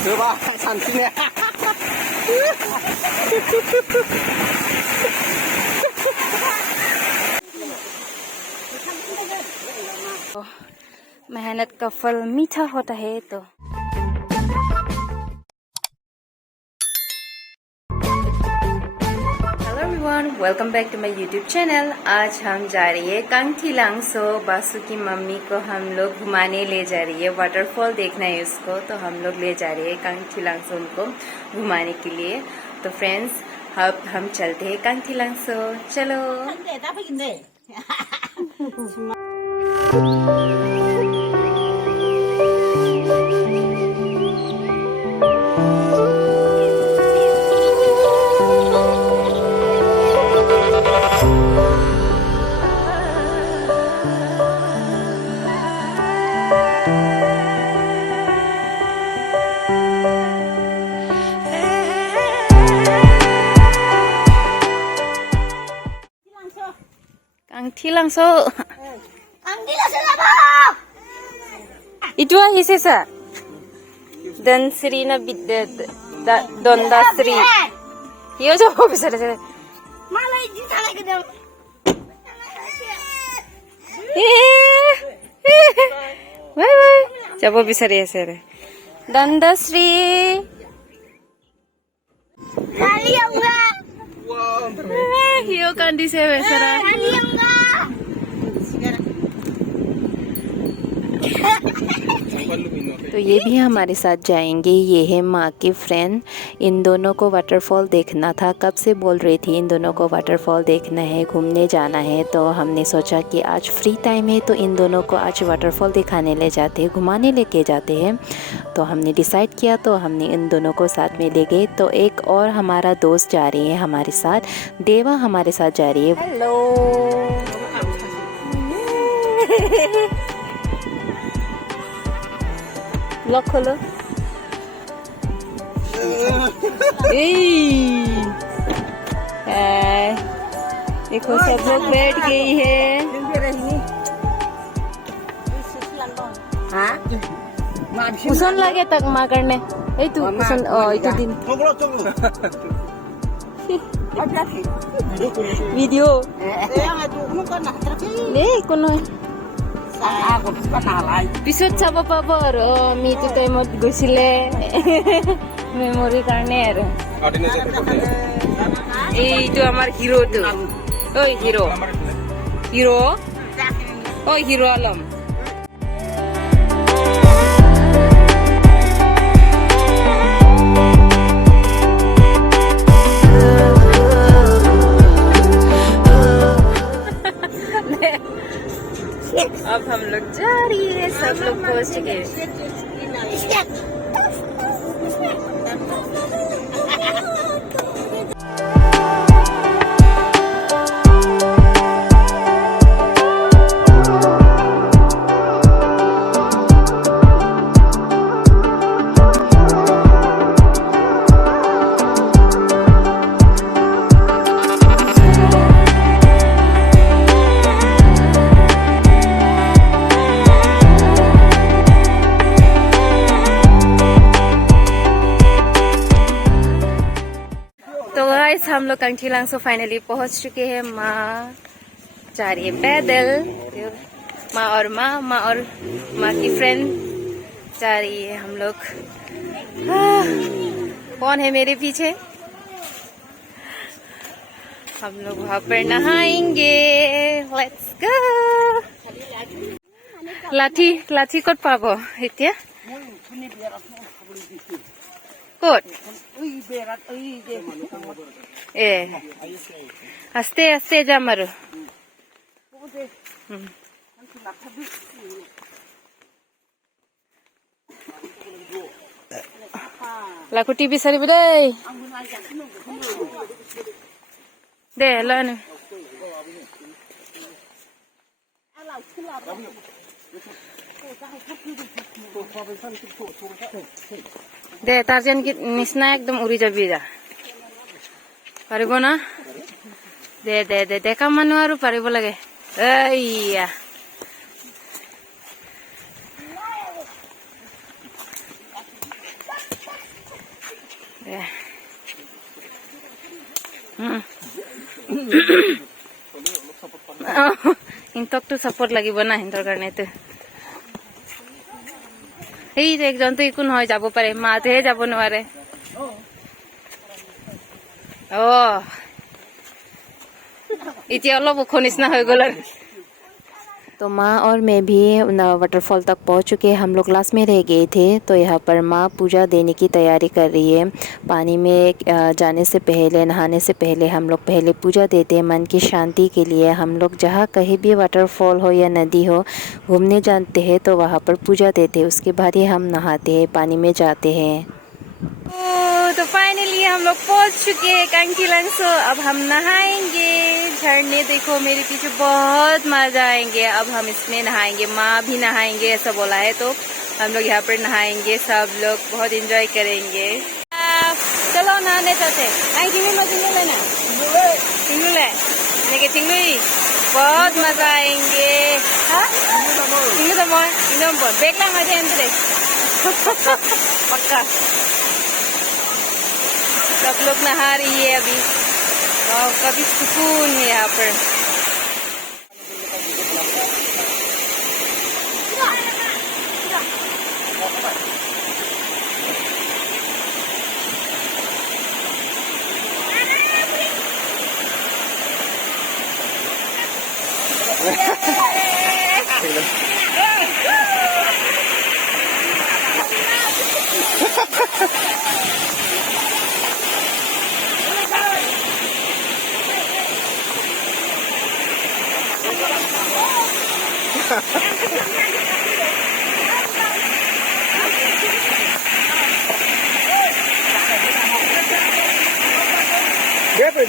Coba santingnya. मेहनत का फल मीठा होता है तो welcome back to my YouTube channel. आज हम जा रही है कांगथीलांग। सो बासु की मम्मी को हम लोग घुमाने ले जा रही है, वाटरफॉल देखना है उसको, तो हम लोग ले जा रही है कांगथीलांग सो उनको घुमाने के लिए। तो फ्रेंड्स अब हम चलते हैं कांगथीलांग सो, चलो। Kaangthilangso. Itu ahise sa. Dan Sri na bidde Donda Sri. Yo jabo bisare se. Malai ji sala ke dam. Wai wai. Jabo bisare se. Donda Sri. Kali aunga. Hiyo kandi se besara. तो ये भी हमारे साथ जाएंगे। ये है माँ की फ्रेंड। इन दोनों को वाटरफॉल देखना था, कब से बोल रही थी इन दोनों को वाटरफॉल देखना है, घूमने जाना है। तो हमने सोचा कि आज फ्री टाइम है तो इन दोनों को आज वाटरफॉल दिखाने ले जाते हैं, घुमाने लेके जाते हैं। तो हमने डिसाइड किया, तो हमने इन दोनों को साथ में ले गए। तो एक और हमारा दोस्त जा रही है हमारे साथ, देवा हमारे साथ जा रही है। हेलो लॉक खोलो। देखो सब लोग बैठ गई है। कुसन लगे तक माँ करने तू cushion itu din video nih kuno পিছত চাব পাব আৰু আমি এইটো টাইমত গৈছিলে মেমৰি কাৰণে। আৰু এইটো আমাৰ হিৰোটো। ঐ হিৰো হিৰো ঐ হিৰো আলম। अब हम लोग जा रही है, सब लोग पहुंच गए। हम लोग कांगथीलांग से फाइनली पहुंच चुके हैं। माँ जा रही है पैदल, माँ और माँ की फ्रेंड जा रही है। हम लोग कौन है मेरे पीछे? हम लोग वहां पर नहाएंगे। Let's go. लाठी लाठी कट पाबो इतना कट आस्ते आस्ते जाम आरो लाखुटी बिसारिबो दे दे लानो दे टार्जन की निचना एकदम उड़ी जाबी जा पारिब ना दे दे दे देखा मानु आरो पारिब लागे एया সিহঁতকতো চাপৰ্ট লাগিব না, সিহঁতৰ কাৰণেতো। সেই একজনতো একো নহয়, যাব পাৰে, মাটোহে যাব নোৱাৰে। এতিয়া অলপ ওখ নিচিনা হৈ গ'ল আৰু। तो माँ और मैं भी वाटरफॉल तक पहुँच चुके हैं। हम लोग क्लास में रह गए थे, तो यहाँ पर माँ पूजा देने की तैयारी कर रही है। पानी में जाने से पहले, नहाने से पहले हम लोग पहले पूजा देते हैं मन की शांति के लिए। हम लोग जहाँ कहीं भी वाटरफॉल हो या नदी हो घूमने जाते हैं तो वहाँ पर पूजा देते हैं, उसके बाद ही हम नहाते हैं, पानी में जाते हैं। तो फाइनली हम लोग पहुंच चुके हैं कांगखिलंगसो। अब हम नहाएंगे। झरने देखो मेरे पीछे, बहुत मजा आएंगे। अब हम इसमें नहाएंगे, माँ भी नहाएंगे ऐसा बोला है, तो हम लोग यहाँ पर नहाएंगे, सब लोग बहुत एंजॉय करेंगे। चलो नहाने चलते। बहुत मजा आएंगे। पक्का सब लोग नहा रही है अभी, और कभी सुकून है यहाँ पर।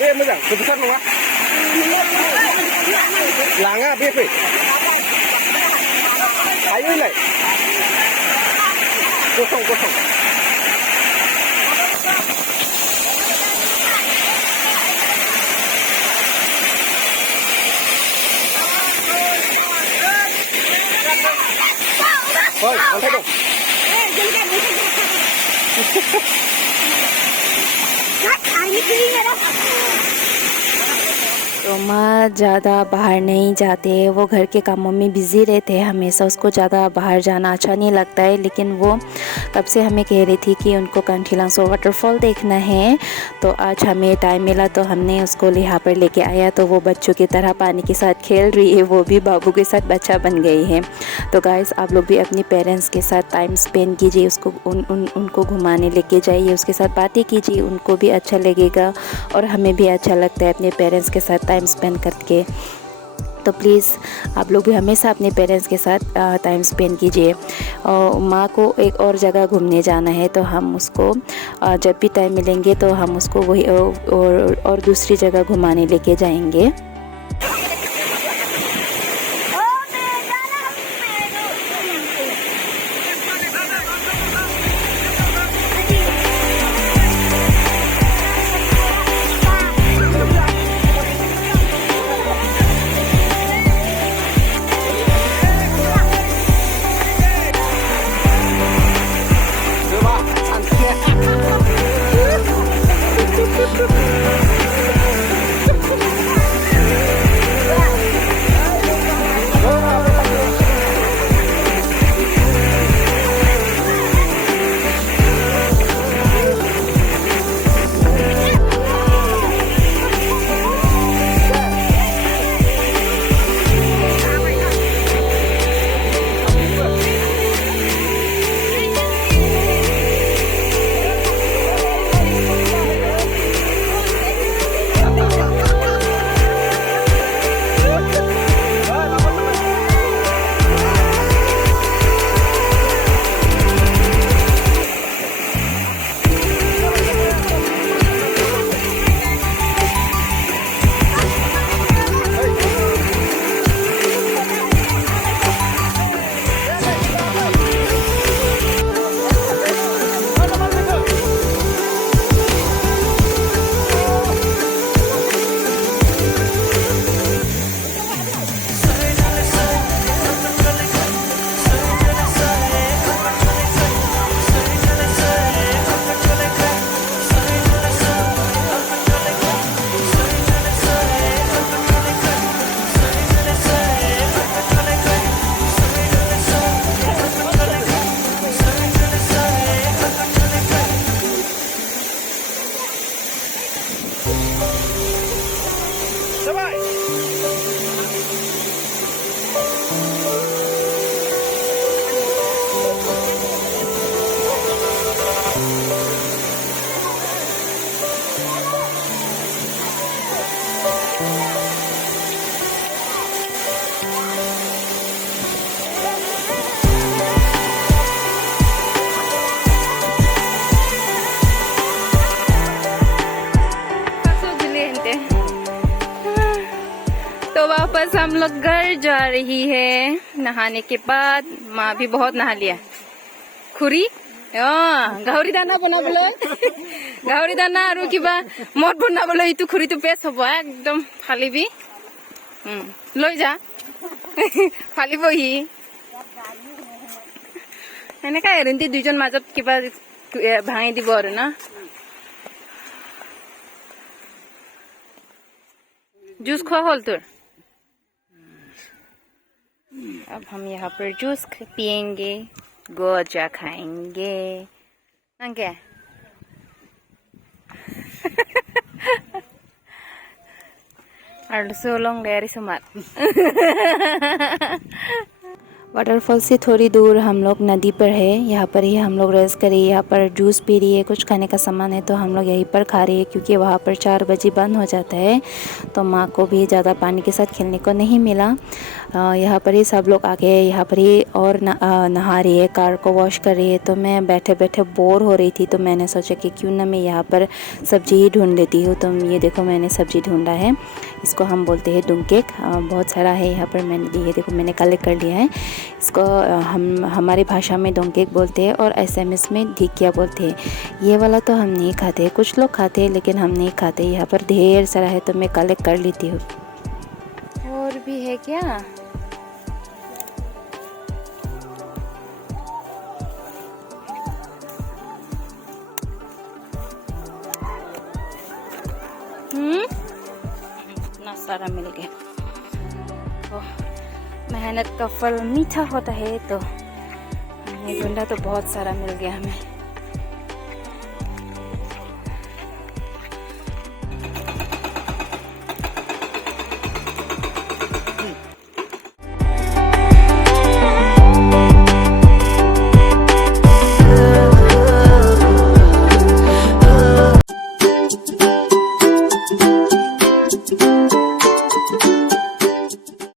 Bếp mới giảng, sắt luôn á. Láng á, bếp. Thái ơi này. Cô không. Thôi, con thấy không? तो माँ ज़्यादा बाहर नहीं जाते, वो घर के कामों में बिज़ी रहते हैं हमेशा। उसको ज़्यादा बाहर जाना अच्छा नहीं लगता है, लेकिन वो कब से हमें कह रही थी कि उनको कांगखिलंगसो वाटरफॉल देखना है। तो आज हमें टाइम मिला तो हमने उसको यहाँ पर लेके आया। तो वो बच्चों की तरह पानी के साथ खेल रही है, वो भी बाबू के साथ बच्चा बन गई है। तो गाइस, आप लोग भी अपने पेरेंट्स के साथ टाइम स्पेंड कीजिए, उसको उनको घुमाने लेके जाइए, उसके साथ बातें कीजिए, उनको भी अच्छा लगेगा और हमें भी अच्छा लगता है अपने पेरेंट्स के साथ टाइम स्पेंड करके। तो प्लीज़ आप लोग भी हमेशा अपने पेरेंट्स के साथ टाइम स्पेंड कीजिए। और माँ को एक और जगह घूमने जाना है, तो हम उसको जब भी टाइम मिलेंगे तो हम उसको वही और दूसरी जगह घुमाने लेके जाएंगे। बस हम लोग घर जा रही है नहाने के बाद। माँ भी बहुत नहा लिया। खुरी गाहरी दाना बनाबले गाहरी दाना और किबा मद बनाबले इतु खुरी तो बेस्ट हब एकदम फालिबी লৈ যা ফালিবহি এনেকা এৰিন্তি দুইজন মাজত কিবা ভাঙি দিব আৰু না। जूस खा होल तुर। अब हम यहाँ पर जूस पियेंगे, गोजा खाएंगे। क्या सोलोंग गैरी समात। वाटरफॉल से थोड़ी दूर हम लोग नदी पर है, यहाँ पर ही हम लोग रेस्ट करें। यहाँ पर जूस पी रही है, कुछ खाने का सामान है तो हम लोग यहीं पर खा रहे हैं क्योंकि वहाँ पर 4 बजे बंद हो जाता है। तो माँ को भी ज़्यादा पानी के साथ खेलने को नहीं मिला। यहाँ पर ही सब लोग आके यहाँ पर ही और नहा रही है, कार को वॉश कर रही है। तो मैं बैठे बैठे बोर हो रही थी तो मैंने सोचा कि क्यों ना मैं यहाँ पर सब्जी ही ढूंढ लेती हूँ। तो ये देखो मैंने सब्जी ढूंढा है, इसको हम बोलते हैं डुंकेक। बहुत सारा है यहाँ पर, मैंने ये देखो मैंने कलेक्ट कर लिया है। इसको हम हमारी भाषा में डोंकेक बोलते हैं और एसएमएस में ढिकिया बोलते हैं। ये वाला तो हम नहीं खाते, कुछ लोग खाते हैं लेकिन हम नहीं खाते। यहाँ पर ढेर सारा है तो मैं कलेक्ट कर लेती हूँ। और भी है क्या? इतना सारा मिल गया। मेहनत का फल मीठा होता है, तो हमने ढूंढा तो बहुत सारा मिल गया हमें।